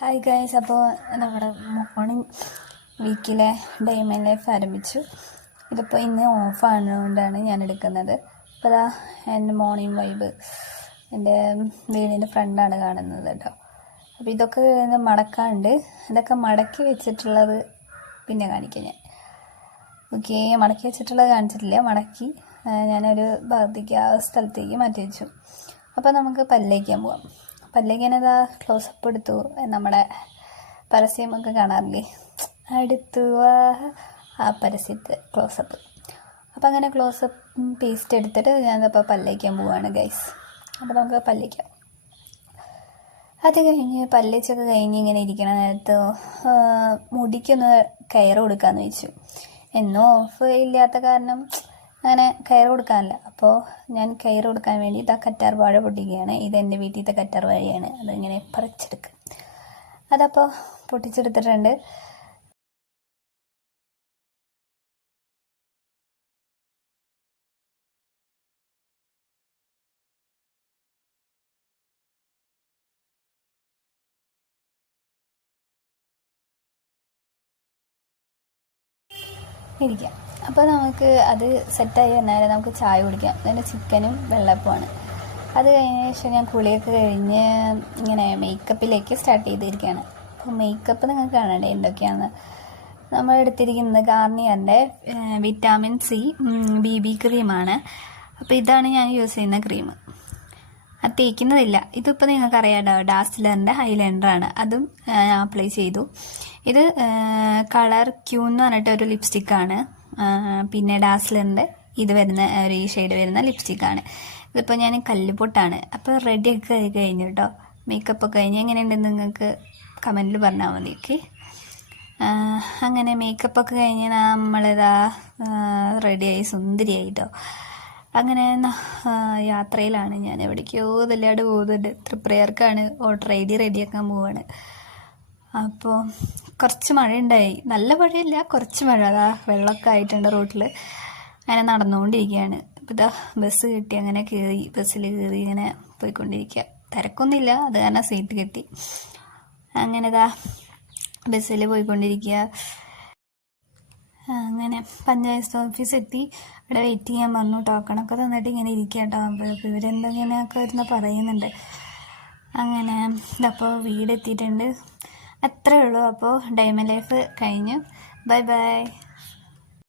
Hi guys, അപ്പോൾ നമ്മുടെ morning വീക്കിലെ day my life ആരംഭിച്ചു. ഇതിപ്പോൾ ഇന്ന് ഓഫാണുകൊണ്ടാണ് ഞാൻ എടുക്കുന്നത്. അപ്പോൾ അതാ എൻ്റെ മോർണിംഗ് വൈബ് എൻ്റെ വീടിൻ്റെ ഫ്രണ്ടാണ് കാണുന്നത് കേട്ടോ. അപ്പോൾ ഇതൊക്കെ മടക്കാണ്ട്, ഇതൊക്കെ മടക്കി വെച്ചിട്ടുള്ളത് പിന്നെ കാണിക്കാം ഞാൻ. ഓക്കെ, മടക്കി വെച്ചിട്ടുള്ളത് കാണിച്ചിട്ടില്ല. മടക്കി ഞാനൊരു ഭാഗത്തേക്ക് ആ സ്ഥലത്തേക്ക് മാറ്റി വെച്ചു. അപ്പോൾ നമുക്ക് പല്ലേക്കാൻ പോവാം. പല്ലേക്കാനതാ ക്ലോസപ്പ് എടുത്തു. നമ്മുടെ പരസ്യമൊക്കെ കാണാറില്ലേ, അടുത്തു ആ പരസ്യത്തെ ക്ലോസപ്പ്. അപ്പോൾ അങ്ങനെ ക്ലോസപ്പ് പേസ്റ്റ് എടുത്തിട്ട് ഞാനിപ്പോൾ പല്ലേക്കാൻ പോവാണ് ഗൈസ്. അപ്പോൾ നമുക്ക് പല്ലേക്കാം. അത് കഴിഞ്ഞ് പല്ലേച്ചൊക്കെ കഴിഞ്ഞ് ഇങ്ങനെ ഇരിക്കണ നേരത്ത് മുടിക്കൊന്ന് കയറ് കൊടുക്കാമെന്ന് വെച്ചു. എന്നും ഓഫ് ഇല്ലാത്ത കാരണം അങ്ങനെ കയറ് കൊടുക്കാനില്ല. അപ്പോൾ ഞാൻ കയറ് കൊടുക്കാൻ വേണ്ടി ഇതാ കറ്റാർ വാഴ പൊട്ടിക്കുകയാണ്. ഇതെൻ്റെ വീട്ടിലത്തെ കറ്റാർ വാഴയാണ്. അതിങ്ങനെ പറിച്ചെടുക്കുക. അതപ്പോൾ പൊട്ടിച്ചെടുത്തിട്ടുണ്ട്. ഇരിക്കാം. അപ്പോൾ നമുക്ക് അത് സെറ്റായി വന്നാൽ നമുക്ക് ചായ കുടിക്കാം. അതിൻ്റെ ചിക്കനും വെള്ളപ്പമാണ്. അത് കഴിഞ്ഞ ശേഷം ഞാൻ കുളിയൊക്കെ കഴിഞ്ഞ് ഇങ്ങനെ മേക്കപ്പിലേക്ക് സ്റ്റാർട്ട് ചെയ്തിരിക്കുകയാണ്. അപ്പോൾ മേക്കപ്പ് നിങ്ങൾക്ക് കാണണ്ടേ എന്തൊക്കെയാണ്. നമ്മൾ എടുത്തിരിക്കുന്നത് ഗാർണിയറിൻ്റെ വിറ്റാമിൻ സി BB ക്രീമാണ്. അപ്പോൾ ഇതാണ് ഞാൻ യൂസ് ചെയ്യുന്ന ക്രീം. അത് തേക്കുന്നതില്ല. ഇതിപ്പോൾ നിങ്ങൾക്ക് അറിയാമല്ലോ, ഡാസ്ലറിൻ്റെ ഹൈലൈനറാണ്. അതും അപ്ലൈ ചെയ്തു. ഇത് കളർ ക്യൂ എന്ന് പറഞ്ഞിട്ട് ഒരു ലിപ്സ്റ്റിക്കാണ്. പിന്നെ ഡാസ്ലറിൻ്റെ ഇത് വരുന്ന ഒരു ഈ ഷെയ്ഡ് വരുന്ന ലിപ്സ്റ്റിക്കാണ്. ഇതിപ്പോൾ ഞാൻ കല്ലുപൊട്ടാണ്. അപ്പോൾ റെഡിയൊക്കെ കഴിഞ്ഞു കേട്ടോ. മേക്കപ്പൊക്കെ കഴിഞ്ഞ് എങ്ങനെയുണ്ടെന്ന് നിങ്ങൾക്ക് കമൻറ്റിൽ പറഞ്ഞാൽ മതി. ഓക്കെ, അങ്ങനെ മേക്കപ്പൊക്കെ കഴിഞ്ഞ് നമ്മളിതാ റെഡിയായി സുന്ദരിയായിട്ടോ. അങ്ങനെ യാത്രയിലാണ് ഞാൻ. എവിടേക്കോ ഇതല്ലാണ്ട് പോകുന്നുണ്ട്. തൃപ്രയാർക്കാണ് ഓർഡർ റെഡിയാക്കാൻ പോവാണ്. അപ്പോൾ കുറച്ച് മഴയുണ്ടായി. നല്ല മഴയില്ല, കുറച്ച് മഴ. അതാ വെള്ളമൊക്കെ ആയിട്ടുണ്ട് റോട്ടിൽ. അങ്ങനെ നടന്നുകൊണ്ടിരിക്കുകയാണ്. അപ്പോൾ ഇതാ ബസ് കിട്ടി. അങ്ങനെ കയറി, ബസ്സിൽ കയറി ഇങ്ങനെ പോയിക്കൊണ്ടിരിക്കുക. തിരക്കൊന്നുമില്ല, അത് കാരണം സീറ്റ് കിട്ടി. അങ്ങനെ ഇതാ ബസ്സിൽ പോയിക്കൊണ്ടിരിക്കുക. അങ്ങനെ പഞ്ചായത്ത് ഓഫീസ് എത്തി. ഇവിടെ വെയിറ്റ് ചെയ്യാൻ പറഞ്ഞു. ടോക്കണൊക്കെ തന്നിട്ട് ഇങ്ങനെ ഇരിക്കുക കേട്ടോ. അപ്പോൾ ഇവരെന്തെങ്കിലുമൊക്കെ ഇരുന്ന് പറയുന്നുണ്ട്. അങ്ങനെ ഇതപ്പോൾ വീടെത്തിയിട്ടുണ്ട്. അത്രേ ഉള്ളൂ. അപ്പോൾ ഡേ മൈ ലൈഫ് കഴിഞ്ഞു. Bye bye.